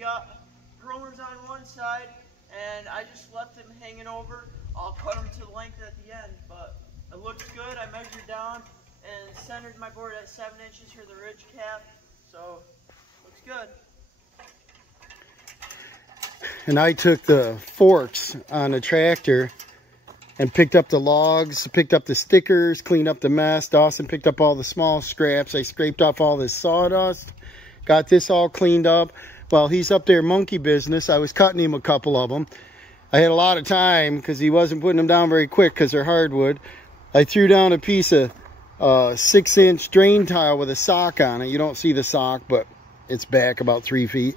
got purlins on one side, and I just left them hanging over. I'll cut them to the length at the end, but it looks good. I measured down and centered my board at 7 inches for the ridge cap, so looks good. And I took the forks on the tractor and picked up the logs, picked up the stickers, cleaned up the mess. Dawson picked up all the small scraps. I scraped off all this sawdust, got this all cleaned up. While he's up there monkey business, I was cutting him a couple of them. I had a lot of time because he wasn't putting them down very quick because they're hardwood. I threw down a piece of 6-inch drain tile with a sock on it. You don't see the sock, but it's back about 3 feet.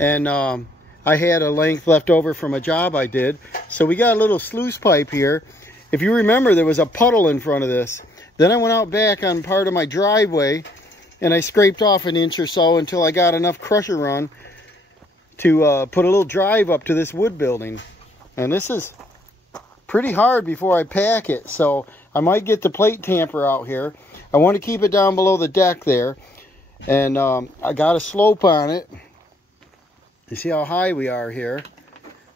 And I had a length left over from a job I did. So we got a little sluice pipe here. If you remember, there was a puddle in front of this. Then I went out back on part of my driveway and I scraped off 1 inch or so until I got enough crusher run to put a little drive up to this wood building. And this is pretty hard before I pack it. So I might get the plate tamper out here. I want to keep it down below the deck there. And I got a slope on it. You see how high we are here?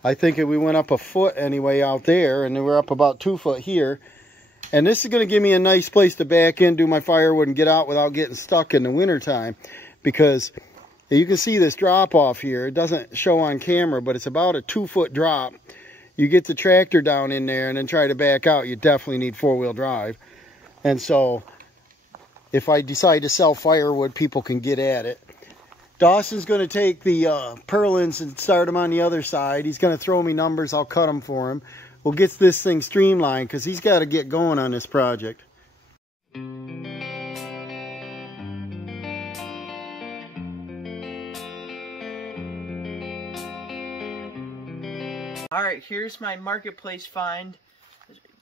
I think we went up a foot anyway out there, and then we're up about 2 foot here. And this is going to give me a nice place to back in, do my firewood, and get out without getting stuck in the wintertime. Because you can see this drop off here. It doesn't show on camera, but it's about a 2-foot drop. You get the tractor down in there and then try to back out, you definitely need 4-wheel drive. And so if I decide to sell firewood, people can get at it. Dawson's going to take the purlins and start them on the other side. He's going to throw me numbers. I'll cut them for him. We'll get this thing streamlined because he's got to get going on this project. Alright, here's my marketplace find.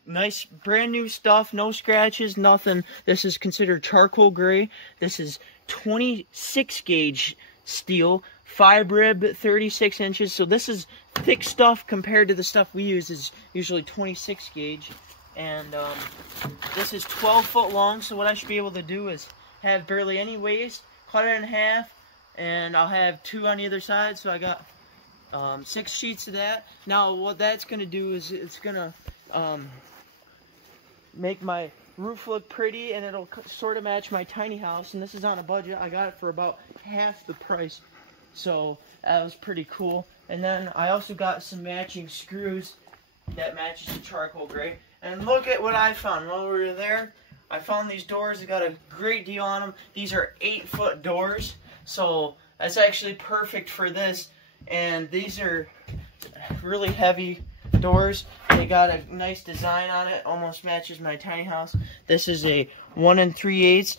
Nice brand new stuff, no scratches, nothing. This is considered charcoal gray. This is 26 gauge steel, 5 rib, 36 inches. So this is thick stuff compared to the stuff we use is usually 26 gauge. And this is 12 foot long, so what I should be able to do is have barely any waste, cut it in half, and I'll have 2 on either side. So I got 6 sheets of that. Now what that's going to do is it's going to make my roof look pretty, and it'll sort of match my tiny house. And this is on a budget. I got it for about half the price, so that was pretty cool. And then I also got some matching screws that matches the charcoal gray. And look at what I found while we were there. I found these doors. I got a great deal on them. These are 8-foot doors, so that's actually perfect for this. And these are really heavy doors. They got a nice design on it, almost matches my tiny house. This is a 1 3/8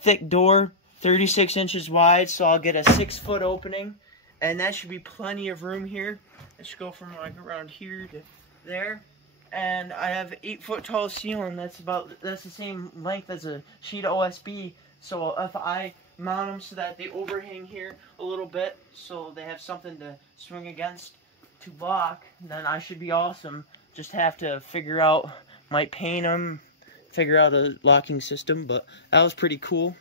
thick door, 36 inches wide, so I'll get a 6-foot opening, and that should be plenty of room here. I should go from like around here to there. And I have 8-foot tall ceiling. That's the same length as a sheet of OSB. So if I mount them so that they overhang here a little bit, so they have something to swing against to lock, then I should be awesome. Just have to figure out, might paint them, figure out a locking system, but that was pretty cool.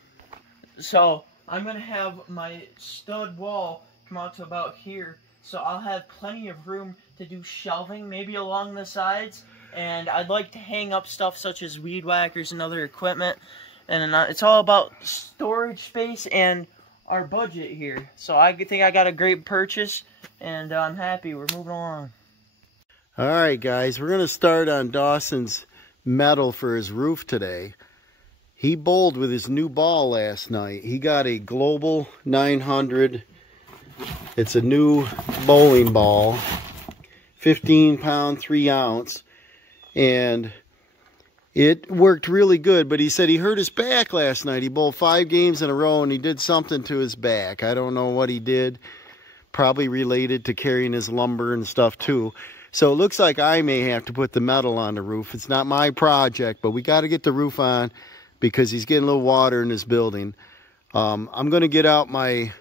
So I'm gonna have my stud wall come out to about here, so I'll have plenty of room to do shelving, maybe along the sides, and I'd like to hang up stuff such as weed whackers and other equipment. And it's all about storage space and our budget here. So I think I got a great purchase, and I'm happy. We're moving along. All right, guys, we're going to start on Dawson's metal for his roof today. He bowled with his new ball last night. He got a Global 900. It's a new bowling ball, 15-pound, 3-ounce, and it worked really good, but he said he hurt his back last night. He bowled 5 games in a row, and he did something to his back. I don't know what he did. Probably related to carrying his lumber and stuff, too. So it looks like I may have to put the metal on the roof. It's not my project, but we got to get the roof on because he's getting a little water in this building. I'm going to get out my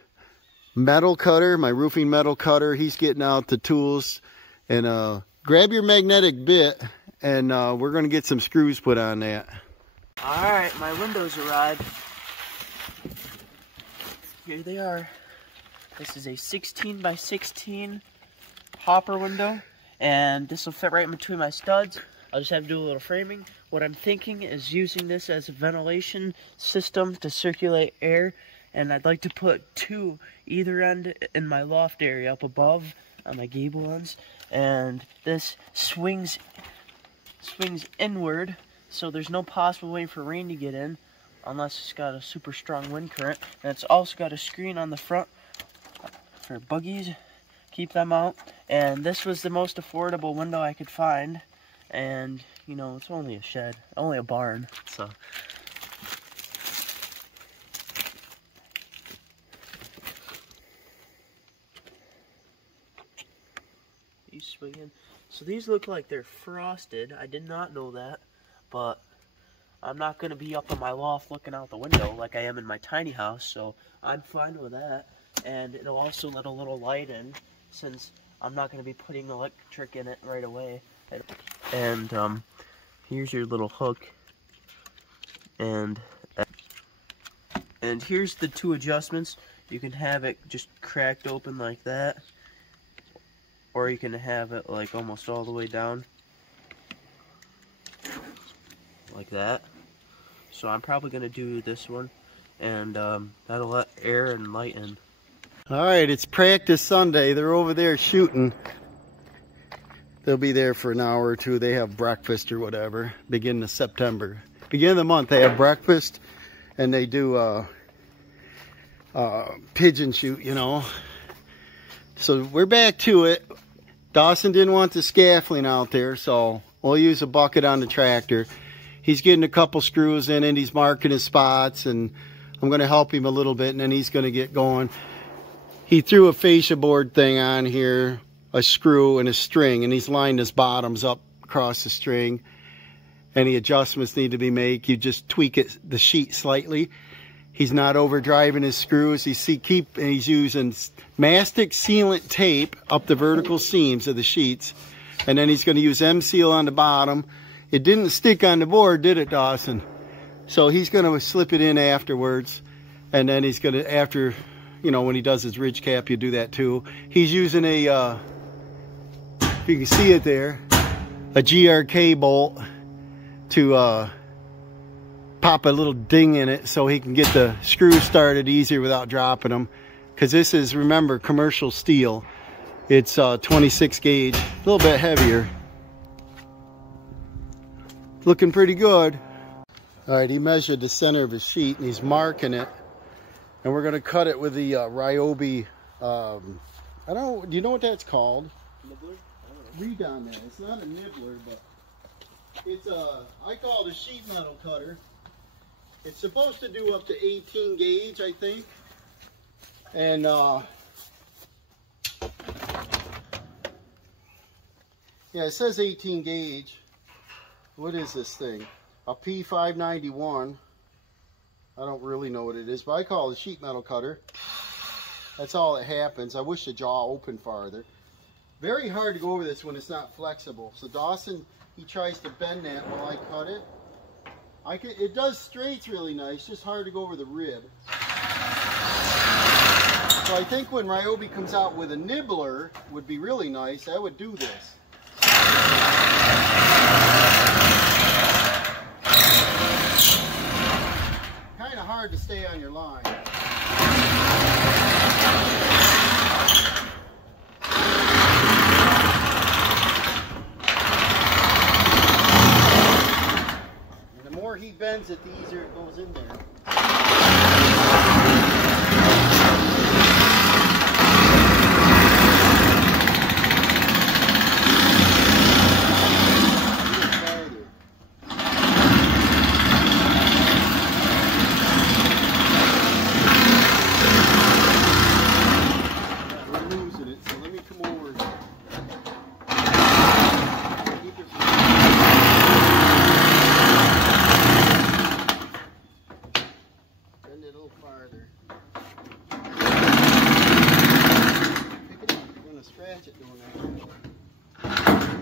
metal cutter, my roofing metal cutter. He's getting out the tools. And grab your magnetic bit. And we're going to get some screws put on that. Alright, my windows arrived. Here they are. This is a 16 by 16 hopper window, and this will fit right in between my studs. I'll just have to do a little framing. What I'm thinking is using this as a ventilation system to circulate air, and I'd like to put 2 either end in my loft area up above on my gable ends, and this swings inward, so there's no possible way for rain to get in unless it's got a super strong wind current. And it's also got a screen on the front for buggies, keep them out. And this was the most affordable window I could find, and you know, it's only a shed, only a barn, so so these look like they're frosted. I did not know that, but I'm not going to be up in my loft looking out the window like I am in my tiny house, so I'm fine with that. And it'll also let a little light in, since I'm not going to be putting electric in it right away. And here's your little hook, and here's the 2 adjustments. You can have it just cracked open like that, or you can have it like almost all the way down like that. So I'm probably going to do this one, and that'll let air and light in. Alright, it's practice Sunday. They're over there shooting. They'll be there for an hour or 2. They have breakfast or whatever. Beginning of September. Beginning of the month they have breakfast, and they do pigeon shoot, you know. So we're back to it. Dawson didn't want the scaffolding out there, so we'll use a bucket on the tractor. He's getting a couple screws in and he's marking his spots, and I'm going to help him a little bit, and then he's going to get going. He threw a fascia board thing on here, a screw and a string, and he's lined his bottoms up across the string. Any adjustments need to be made, you just tweak the sheet slightly. He's not overdriving his screws. He's using mastic sealant tape up the vertical seams of the sheets, and then he's going to use M-Seal on the bottom. It didn't stick on the board, did it, Dawson? So he's going to slip it in afterwards, and then he's going to, after, you know, when he does his ridge cap, you do that too. He's using a, if you can see it there, a GRK bolt to pop a little ding in it so he can get the screws started easier without dropping them. Because this is, remember, commercial steel. It's 26 gauge, a little bit heavier. Looking pretty good. All right, he measured the center of his sheet and he's marking it. And we're gonna cut it with the Ryobi, I don't, do you know what that's called? Nibbler? Read on that. It's not a nibbler, but it's I call it a sheet metal cutter. It's supposed to do up to 18 gauge, I think. And yeah, it says 18 gauge. What is this thing? A P591. I don't really know what it is, but I call it a sheet metal cutter. That's all that happens. I wish the jaw opened farther. Very hard to go over this when it's not flexible. So Dawson, he tries to bend that while I cut it. It does straights really nice, just hard to go over the rib. So I think when Ryobi comes out with a nibbler, would be really nice. I would do this. Kind of hard to stay on your line. And the more he bends it, the easier it goes in there.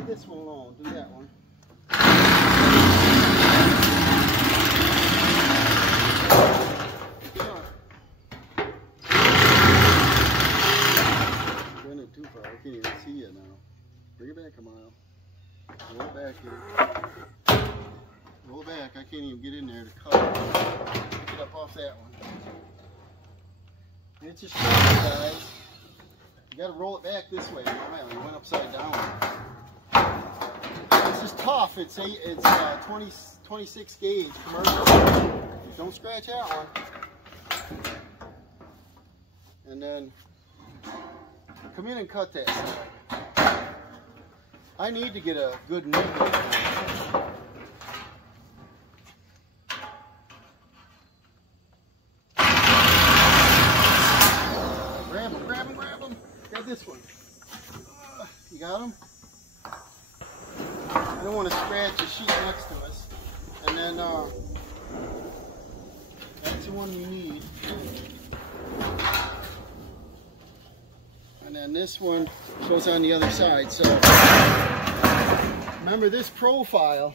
This one alone, do that one. Bring it back a mile. Roll it back here. Roll it back. I can't even get in there to cut it. Pick it up off that one. It's a stretch, guys. You gotta roll it back this way. Oh man, we went upside down. This is tough. It's 26 gauge commercial. Don't scratch that one. And then come in and cut that side. I need to get a good needle. Grab him. Grab this one. You got him? I don't want to scratch the sheet next to us. And then that's the one you need. And then this one goes on the other side. So remember, this profile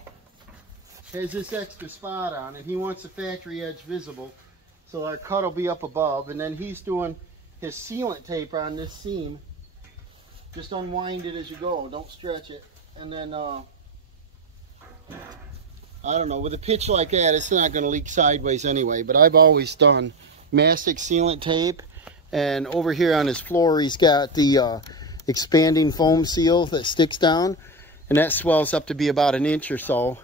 has this extra spot on it. He wants the factory edge visible, so our cut will be up above. And then he's doing his sealant tape on this seam. Just unwind it as you go. Don't stretch it. And then I don't know, with a pitch like that, it's not going to leak sideways anyway. But I've always done mastic sealant tape. And over here on his floor, he's got the expanding foam seal that sticks down. And that swells up to be about 1 inch or so.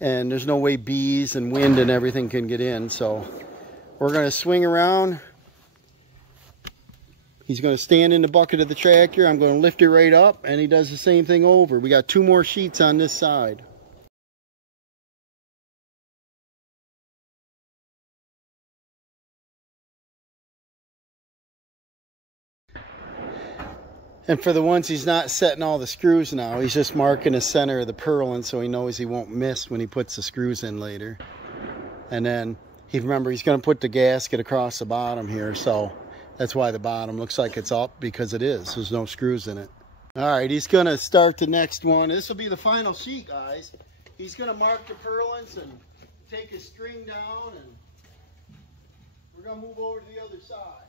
And there's no way bees and wind and everything can get in. So we're going to swing around. He's going to stand in the bucket of the tractor. I'm going to lift it right up, and he does the same thing over. We got 2 more sheets on this side. And for the ones he's not setting all the screws now, he's just marking the center of the purlin so he knows he won't miss when he puts the screws in later. And then, remember, he's going to put the gasket across the bottom here, so that's why the bottom looks like it's up, because it is. There's no screws in it. All right, he's going to start the next one. This will be the final sheet, guys. He's going to mark the purlins and take his string down, and we're going to move over to the other side.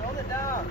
Hold it down.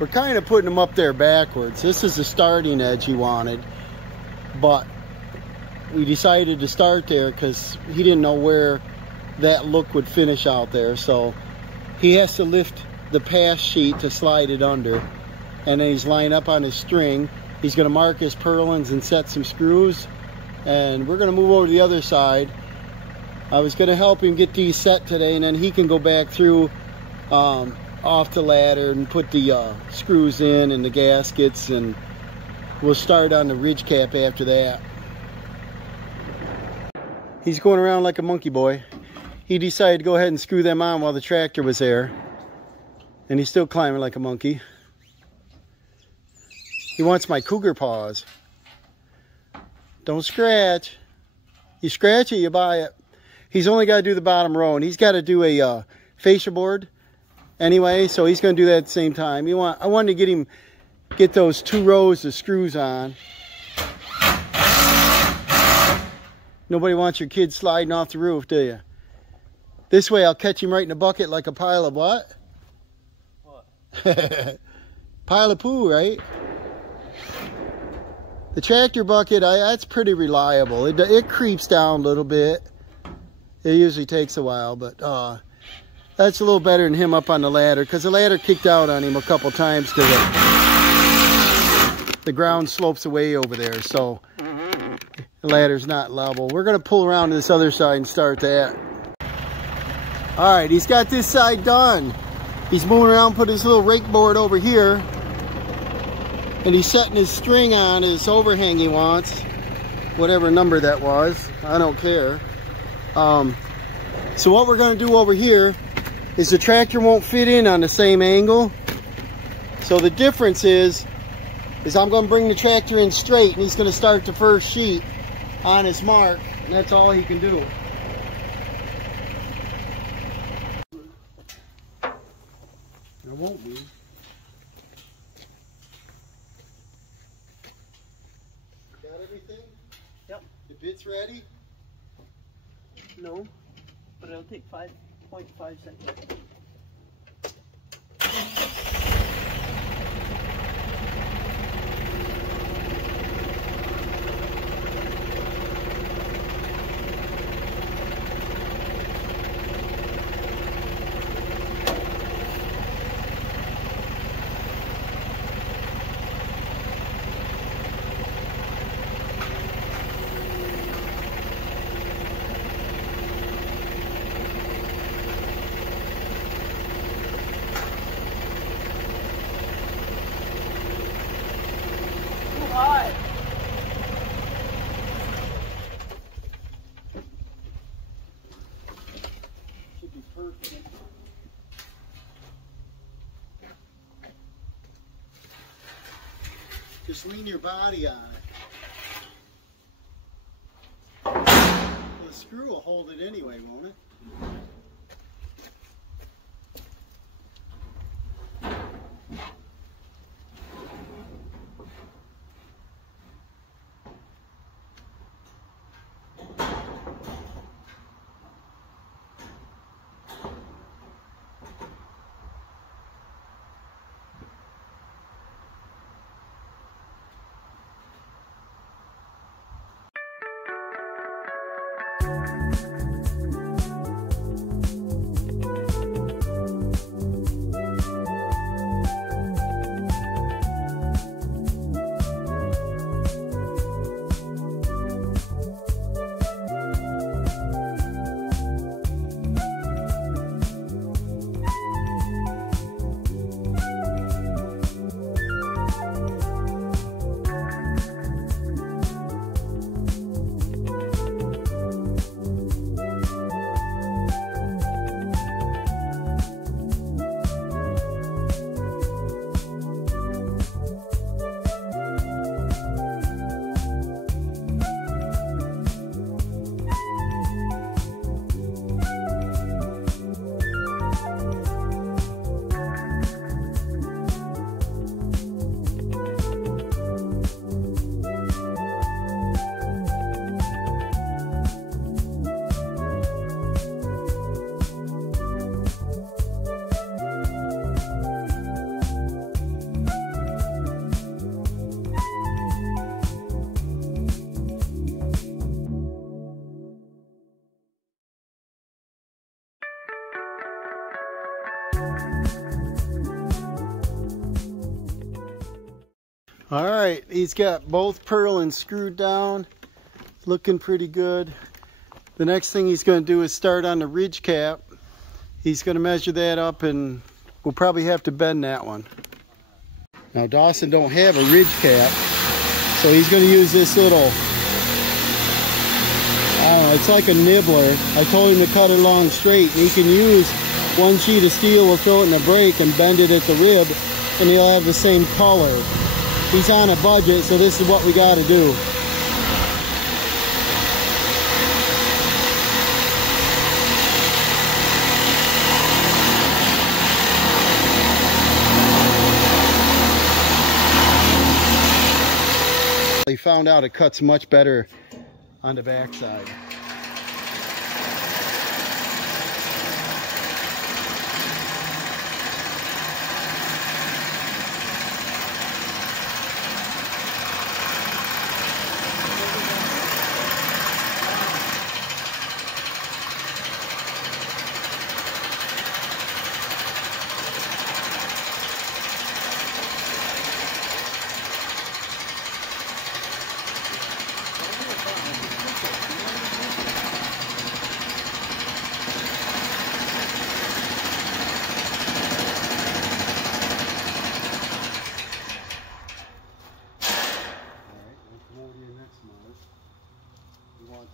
We're kind of putting them up there backwards. This is the starting edge he wanted, but we decided to start there because he didn't know where that look would finish out there. So he has to lift the pass sheet to slide it under, and then he's lined up on his string. He's going to mark his purlins and set some screws, and we're going to move over to the other side. I was going to help him get these set today, and then he can go back through off the ladder and put the screws in and the gaskets, and we'll start on the ridge cap after that. He's going around like a monkey boy. He decided to go ahead and screw them on while the tractor was there, and he's still climbing like a monkey. He wants my cougar paws. Don't scratch. You scratch it, you buy it. He's only got to do the bottom row, and he's got to do a fascia board anyway, so he's going to do that at the same time. I wanted to get those 2 rows of screws on. Nobody wants your kid sliding off the roof, do you? This way I'll catch him right in the bucket like a pile of what? What? Pile of poo, right? The tractor bucket, that's pretty reliable. It creeps down a little bit. It usually takes a while, but that's a little better than him up on the ladder, because the ladder kicked out on him a couple times because the ground slopes away over there, so the ladder's not level. We're going to pull around to this other side and start that. All right, he's got this side done. He's moving around, put his little rake board over here, and he's setting his string on his overhang he wants, whatever number that was. I don't care. So what we're going to do over here is the tractor won't fit in on the same angle. So the difference is I'm going to bring the tractor in straight, and he's going to start the first sheet on his mark, and that's all he can do. There won't be. Got everything? Yep. The bit's ready? No, but it'll take 5.5 seconds. Hot. Should be perfect. Just lean your body on it. The screw will hold it anyway, won't it? All right, he's got both purlins screwed down, looking pretty good. The next thing he's going to do is start on the ridge cap. He's going to measure that up, and we'll probably have to bend that one. Now Dawson don't have a ridge cap, so he's going to use this little, I don't know, it's like a nibbler. I told him to cut it long straight, and he can use one sheet of steel, we'll throw it in the brake and bend it at the rib, and he'll have the same color. He's on a budget, so this is what we got to do. He found out it cuts much better on the backside.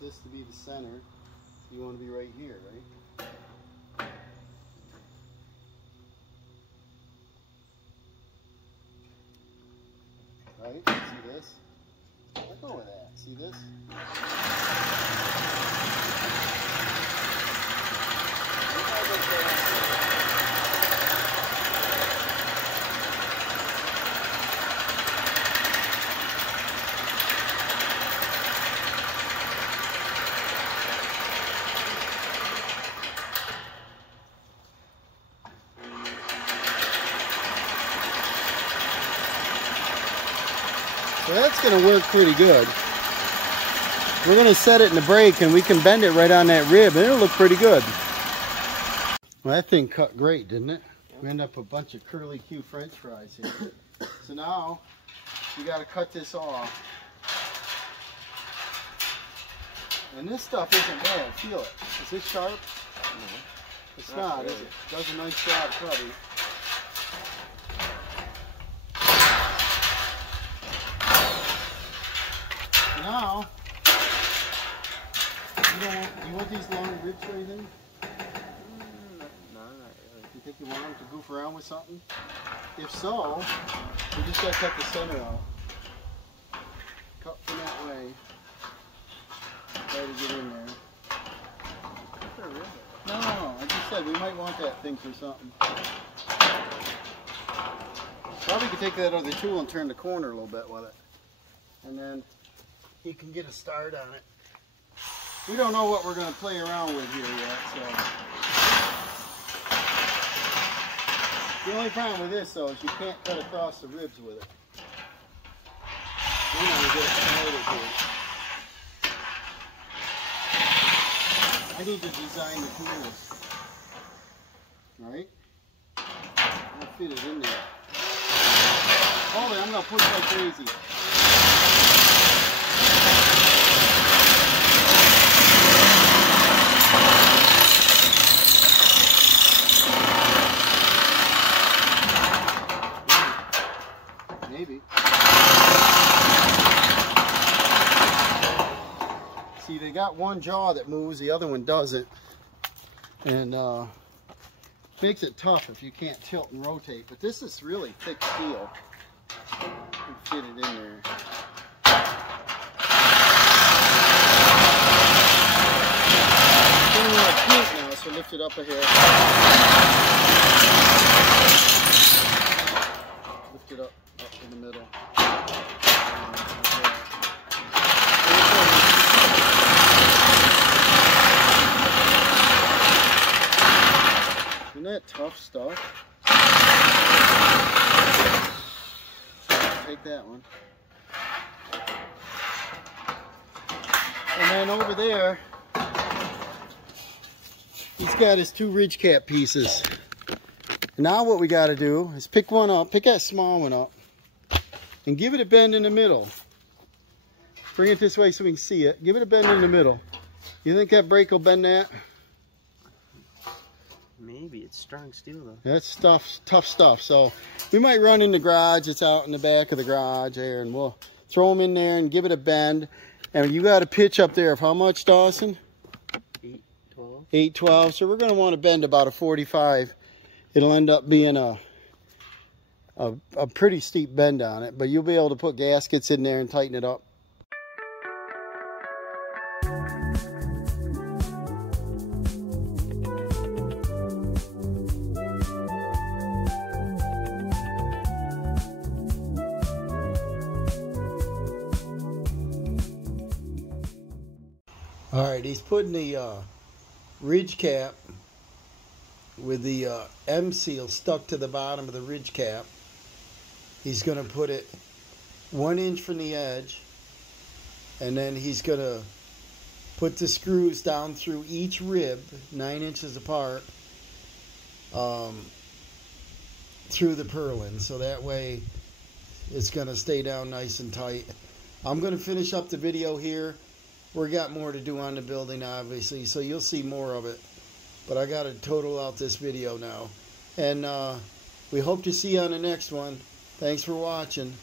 this to be the center. You want to be right here, right? Right? See this? Let go of that. See this? So that's going to work pretty good. We're going to set it in the brake and we can bend it right on that rib and it'll look pretty good. Well, that thing cut great, didn't it? We end up with a bunch of curly Q French fries here. So now you got to cut this off. And this stuff isn't bad. Feel it. Is it sharp? No. It's not, really. Is it? It does a nice job cutting. Now, you want these long ribs or anything? No, not really. You think you want them to goof around with something? If so, we just got to cut the center out. Cut from that way. Try to get in there. No, I just said we might want that thing for something. Probably could take that other tool and turn the corner a little bit with it. And then you can get a start on it. We don't know what we're going to play around with here yet, so. The only problem with this, though, is you can't cut across the ribs with it. We're going to get it promoted here. I need to design the tools. Right? I'll fit it in there. Hold it, I'm going to push like crazy. Maybe. See, they got one jaw that moves, the other one doesn't. And makes it tough if you can't tilt and rotate. But this is really thick steel. You can fit it in there. It's getting like cute now, so lift it up a hair. Lift it up in the middle. Isn't that tough stuff? Take that one. And then over there, he's got his two ridge cap pieces. Now what we got to do is pick one up, pick that small one up, and give it a bend in the middle. Bring it this way so we can see it. Give it a bend in the middle. You think that brake will bend that? Maybe. It's strong steel though. That's tough stuff. So we might run in the garage. It's out in the back of the garage there, and we'll throw them in there and give it a bend. And you got a pitch up there of how much, Dawson? 812. 812. So we're going to want to bend about a 45. It'll end up being a pretty steep bend on it, but you'll be able to put gaskets in there and tighten it up. All right, he's putting the ridge cap with the M seal stuck to the bottom of the ridge cap. He's going to put it 1 inch from the edge, and then he's going to put the screws down through each rib, 9 inches apart, through the purlin, so that way it's going to stay down nice and tight. I'm going to finish up the video here. We got more to do on the building, obviously, so you'll see more of it. But I got to total out this video now. And we hope to see you on the next one. Thanks for watching.